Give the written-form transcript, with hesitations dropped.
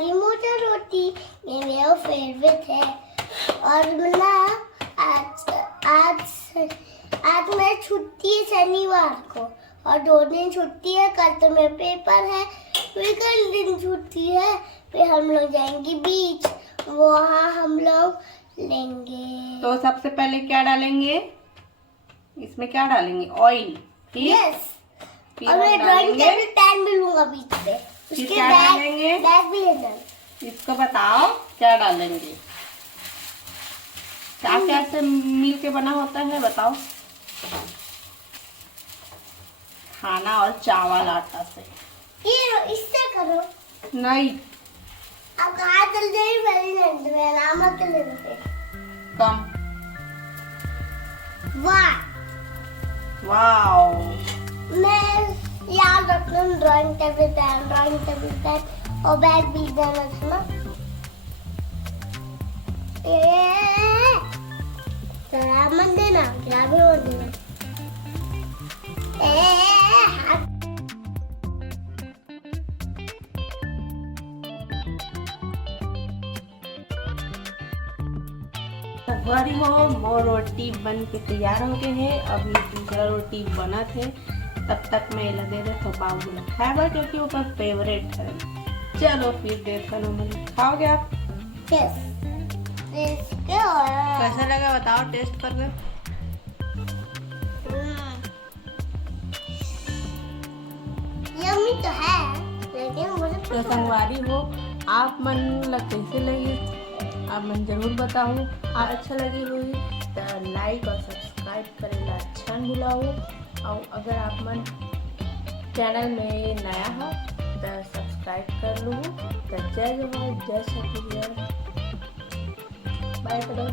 हरी मटर रोटी ये मेरा फेवरेट है। और ना आज आज आज मैं छुट्टी है शनिवार को, और 2 दिन छुट्टी है। कल तो मेरा पेपर है, फिर कल दिन छुट्टी है। फिर हम लोग जाएंगे बीच, वहाँ हम लोग लेंगे। तो सबसे पहले क्या डालेंगे? इसमें क्या डालेंगे? ऑयल। यस, और मैं ड्राइंग टेबल पेन भी लूंगा बीच पे। फिर क्या डालेंगे? बैग भी लेना। इसको बताओ क्या डालेंगे? क्या क्या से मिल के बना होता है बताओ? खाना और चावल आटा से। ये इससे करो। नहीं, अब कहाँ चल जाए मेरे नाम मत ले दे। कम। वाह, वाओ। मैं याद रखना ड्राइंग टेबल पेन और बैग भी देना था ना। जरा मत देना, जरा भी मत देना। हाथ हमारी हो रोटी बन के तैयार हो गए हैं। अभी दूसरा रोटी बना थे, तब तक मैं लगे थे तो बाबू ने खाया क्योंकि वो मेरा फेवरेट है। चलो फिर देखो नॉर्मली खाओगे आप। कैसा लगा बताओ टेस्ट करके। यम्मी तो है, लेकिन मुझे तो संगवारी हो आप मन कैसे लगी आप मन जरूर बताओ। अच्छा लगी हुई तो लाइक और सब्सक्राइब करेला अच्छा भुलाओ। और अगर आप मन चैनल में नया हो तो सब्सक्राइब कर लो। तो जय जवाहर जय छत्तीसगढ़। बाय करो।